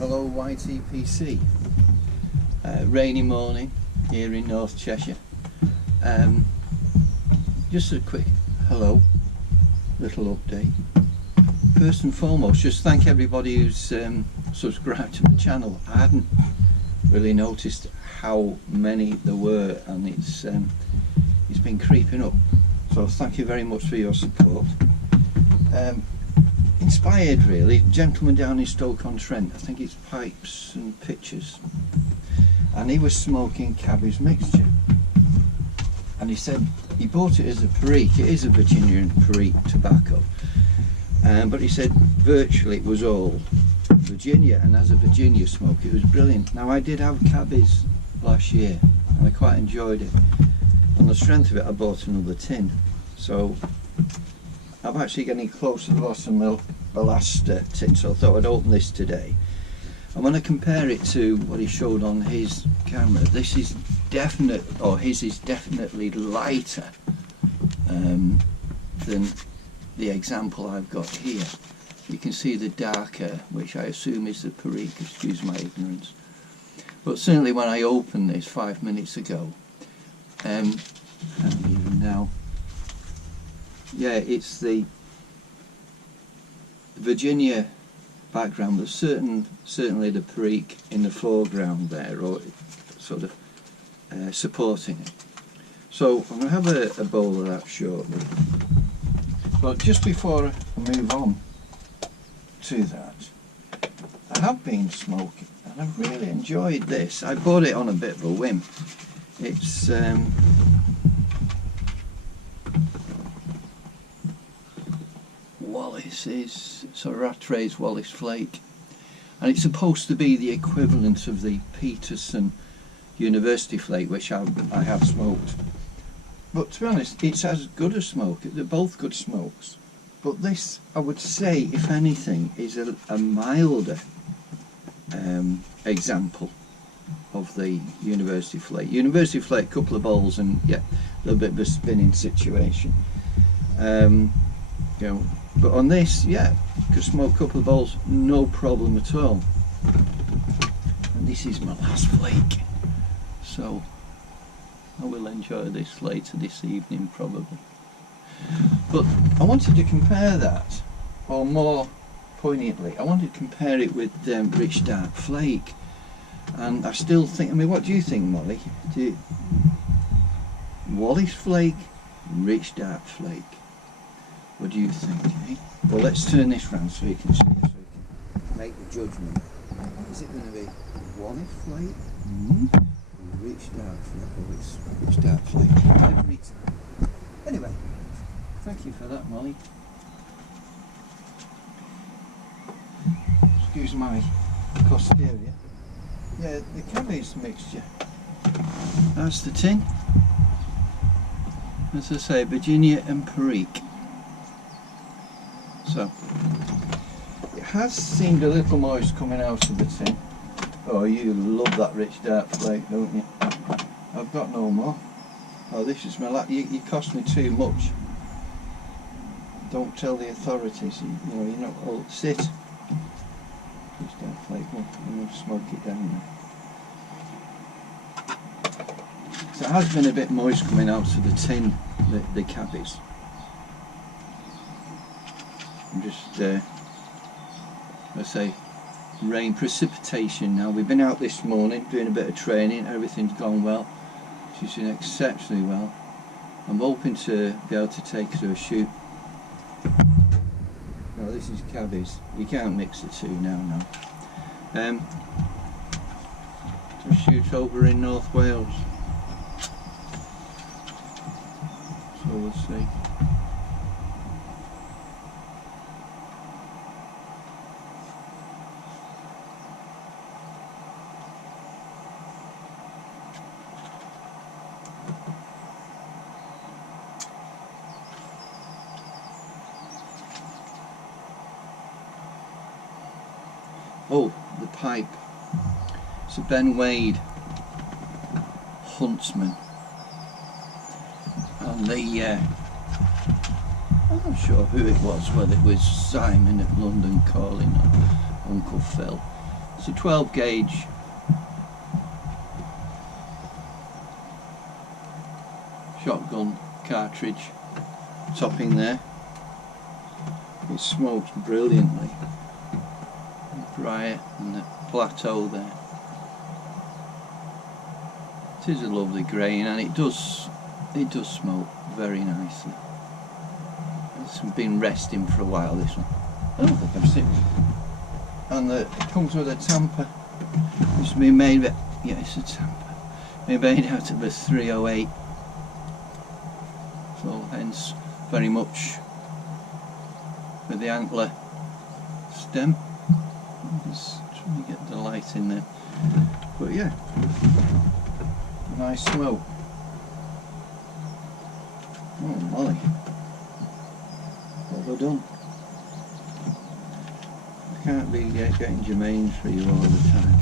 Hello YTPC. Rainy morning here in North Cheshire. Just a quick hello, little update. First and foremost, just thank everybody who's subscribed to the channel. I hadn't really noticed how many there were, and it's been creeping up. So thank you very much for your support. Inspired really, gentleman down in Stoke-on-Trent, I think it's Pipes and Pictures, and he was smoking Cabbie's mixture, and he said he bought it as a Perique. It is a Virginian Perique tobacco, but he said virtually it was all Virginia, and as a Virginia smoke it was brilliant. Now I did have Cabbies last year and I quite enjoyed it. On the strength of it I bought another tin, so I'm actually getting close to the bottom of the last tin, so I thought I'd open this today. I'm going to compare it to what he showed on his camera. This is definite, or his is definitely lighter than the example I've got here. You can see the darker, which I assume is the Perique, excuse my ignorance. But certainly when I opened this 5 minutes ago, and even now, yeah, it's the Virginia background, but certainly the Perique in the foreground there, or sort of supporting it. So I'm going to have a bowl of that shortly. But just before I move on to that, I have been smoking and I've really enjoyed this. I bought it on a bit of a whim. It's Wallace's, so Rattray's Wallace Flake, and it's supposed to be the equivalent of the Peterson University Flake, which I have smoked. But to be honest, it's as good a smoke. They're both good smokes, but this, I would say, if anything, is a milder example of the University Flake. University Flake, a couple of bowls and yeah, a little bit of a spinning situation. You know, but on this, yeah, could smoke a couple of bowls, no problem at all. And this is my last flake, so I will enjoy this later this evening probably. But I wanted to compare that, or more poignantly, I wanted to compare it with Rich Dark Flake. And I still think, I mean, what do you think, Molly? Wallace Flake, Rich Dark Flake? What do you think, eh? Well, let's turn this round so you can see it, so you can make the judgment. Is it going to be Wallace Flake, or Rich Dark Flake, or it's Rich Dark Flake? Every time. Anyway, thank you for that, Molly. Excuse my posterior. Yeah, the Cabbies mixture. That's the tin. As I say, Virginia and Perique. So, it has seemed a little moist coming out of the tin. Oh, you love that Rich Dark Flake, don't you? I've got no more. Oh, this is my last. You cost me too much. Don't tell the authorities. You know, you're not all sit. Rich Dark Flake. I'm going to smoke it down now. So it has been a bit moist coming out of the tin, the Cabbies. I'm just, let's say, rain precipitation now. We've been out this morning doing a bit of training, everything's gone well. She's doing exceptionally well. I'm hoping to be able to take her to a shoot. No, this is Cabbies. You can't mix the two now. To a shoot over in North Wales. So we'll see. Oh, the pipe. It's a Ben Wade Huntsman. And I'm not sure who it was, whether it was Simon at London Calling or Uncle Phil. It's a 12 gauge. Shotgun cartridge topping there. It smokes brilliantly. Right and the plateau there. It is a lovely grain, and it does smoke very nicely. It's been resting for a while, this one. I don't think I've seen it. And it comes with a tamper. It's been made, yeah, it's a tamper. Been made out of a 308. So hence very much with the antler stem. Just trying to get the light in there. But yeah, nice smoke. Oh Molly, what have I done? I can't be getting Jermaine for you all the time.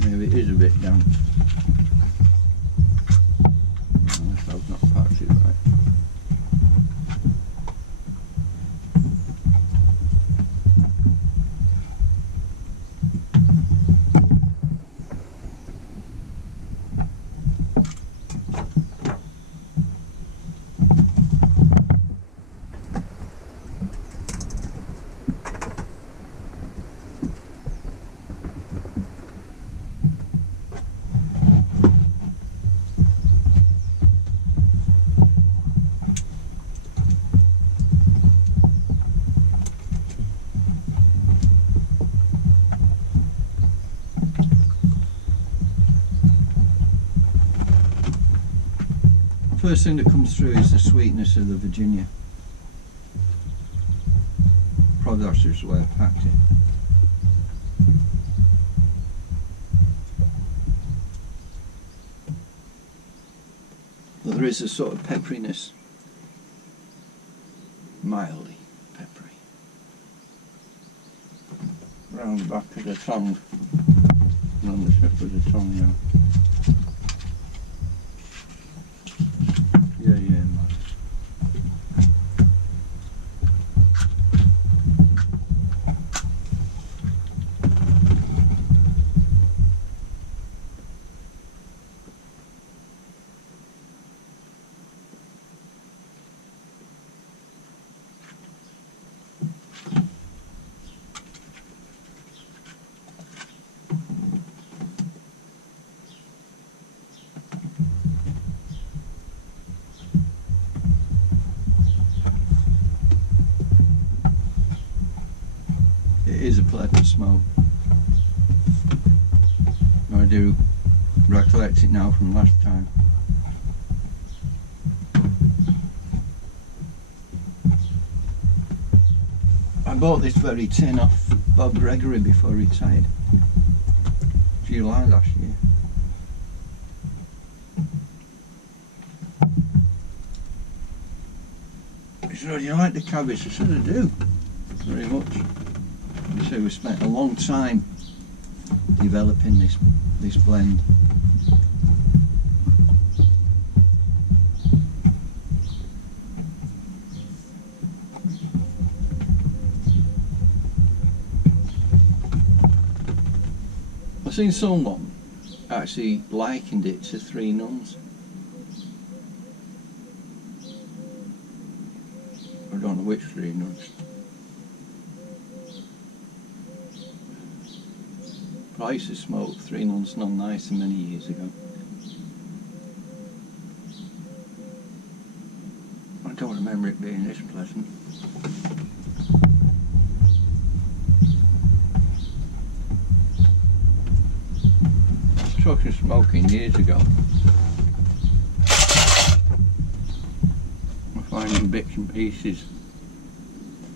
Maybe it is a bit damp. Unless I've not packed it right. First thing that comes through is the sweetness of the Virginia. Probably that's just the way I packed it. But there is a sort of pepperiness, mildly peppery, round the back of the tongue and on the tip of the tongue, yeah. It is a pleasant smoke. I do recollect it now from last time. I bought this very tin off Bob Gregory before he retired, July last year. He said, "Oh, do you like the Cabbies?" I said, "I do, very much." He said, "We spent a long time developing this blend." I've seen someone actually likened it to Three Nuns. I don't know which Three Nuns. But I used to smoke 3 months non-nicer many years ago. I don't remember it being this pleasant. Talking smoking years ago, I'm finding bits and pieces,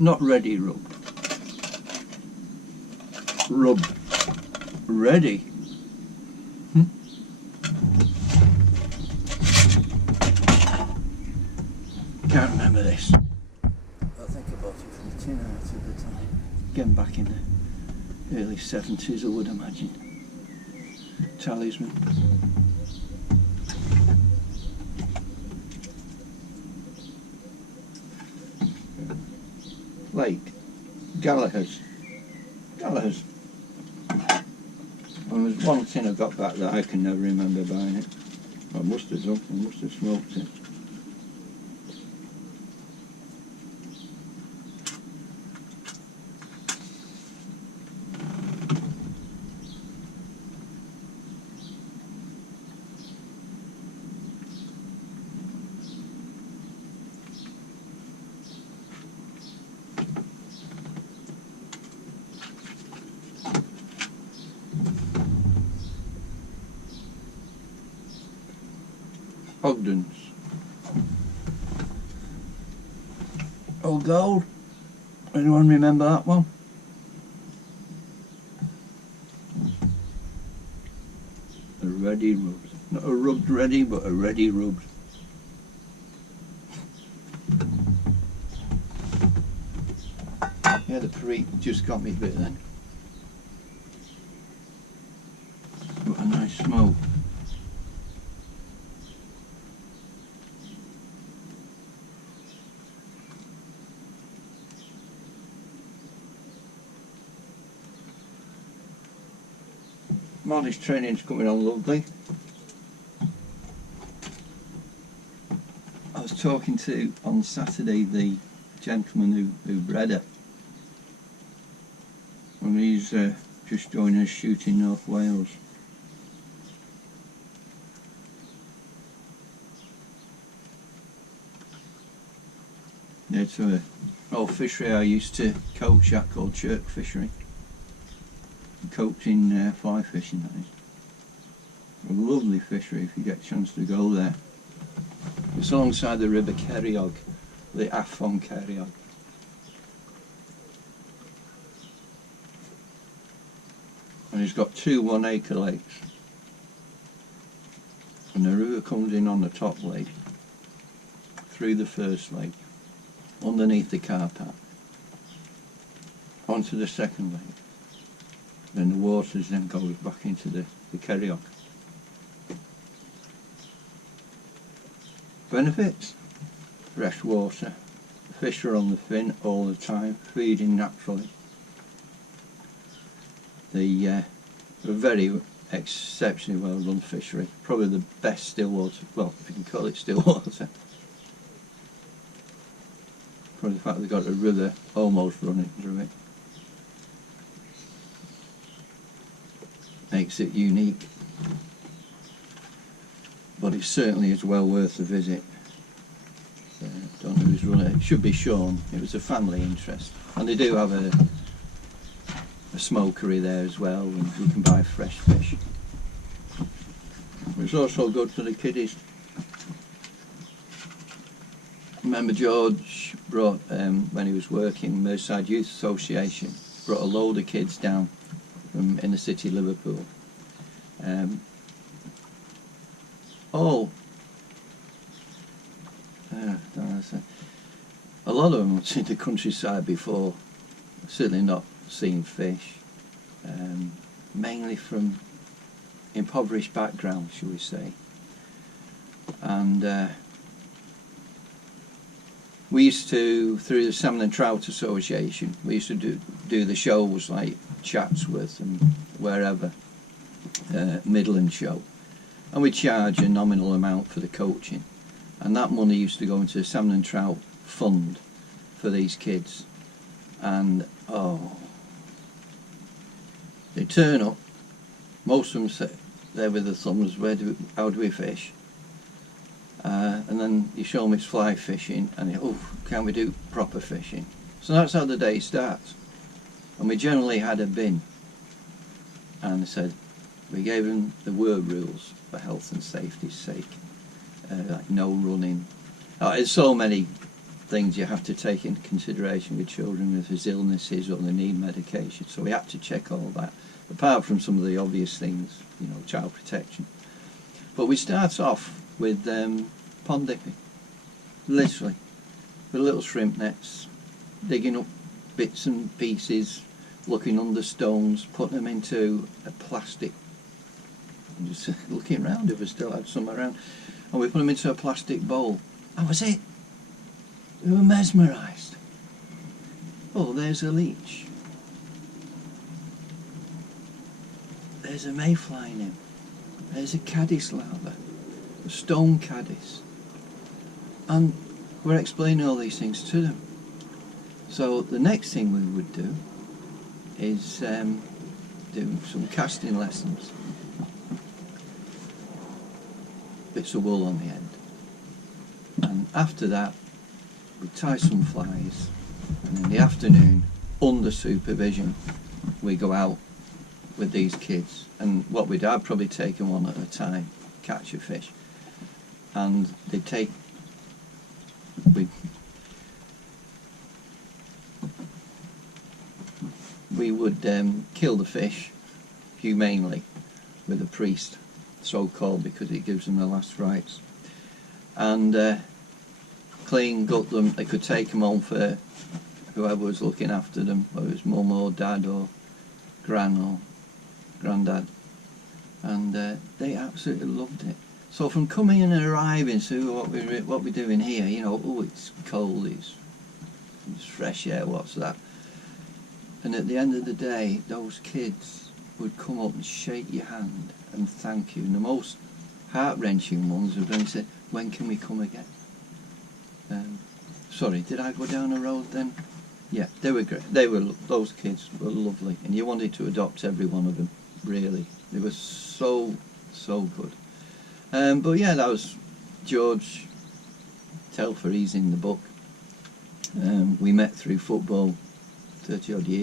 not ready rubbed, rubbed, ready. Can't remember this. I think I bought it from the tin out at the time. Again back in the early 70s, I would imagine. Talisman. Flake. Gallagher's. And there's one tin I got back that I can never remember buying it. I must have done. I must have smoked it. Ogden's. Old Gold. Anyone remember that one? A ready rubbed. Not a rubbed ready, but a ready rubbed. Yeah, the Paree just got me a bit then. What a nice smoke. Molly's training's coming on lovely. I was talking to, on Saturday, the gentleman who bred her. And he's just joined us shooting North Wales. It's an old fishery I used to coach at called Chirk Fishery. Coaching fly fishing, that is. A lovely fishery if you get a chance to go there. It's alongside the River Cerriog, the Afon Cerriog. And he's got 2 1-acre lakes. And the river comes in on the top lake, through the first lake, underneath the car park, onto the second lake. Then the waters then goes back into the Cerriog. Benefits? Fresh water. The fish are on the fin all the time, feeding naturally. They're very exceptionally well run fishery. Probably the best still water, well, if you can call it still water. Probably the fact they've got a river almost running through it. Makes it unique, but it certainly is well worth a visit. Don't know who's running it. It should be Sean. It was a family interest, and they do have a smokery there as well, and you can buy fresh fish. It's also good for the kiddies. Remember George brought, when he was working Merseyside Youth Association, brought a load of kids down from in the city of Liverpool. A lot of them had seen the countryside before, certainly not seen fish, mainly from impoverished backgrounds, shall we say. And we used to, through the Salmon and Trout Association, we used to do the shows like Chatsworth and wherever, Midland show, and we charge a nominal amount for the coaching, and that money used to go into the Salmon and Trout fund for these kids. And they turn up most of them sit there with the thumbs, how do we fish? And then you show them it's fly fishing, and oh, can we do proper fishing? So that's how the day starts. And we generally had a bin, and I said, we gave them the word rules for health and safety's sake, like no running. There's so many things you have to take into consideration with children if there's illnesses or they need medication, so we had to check all that, apart from some of the obvious things, you know, child protection. But we start off with pond dipping, literally, with little shrimp nets, digging up bits and pieces, looking under stones, putting them into a plastic, I'm just looking around if we still had some around, and we put them into a plastic bowl. That was it. We were mesmerised. Oh, there's a leech. There's a mayfly nymph. There's a caddis larva, a stone caddis. And we're explaining all these things to them. So the next thing we would do is do some casting lessons. Bits of wool on the end. And after that, we tie some flies, and in the afternoon, under supervision, we go out with these kids. And what we'd have, probably take them one at a time, catch a fish, and they'd take, we would kill the fish humanely with a priest, so called because it gives them the last rites, and clean, gut them. They could take them home for whoever was looking after them, whether it was mum or dad or gran or granddad, and they absolutely loved it. So from coming and arriving, so what we're doing here, you know, oh, it's cold, it's fresh air, what's that? And at the end of the day, those kids would come up and shake your hand and thank you. And the most heart-wrenching ones were when they said, when can we come again? Sorry, did I go down a road then? Yeah, they were great. Those kids were lovely, and you wanted to adopt every one of them, really. They were so good. But yeah, that was George Telfer. He's in the book. We met through football 30 odd years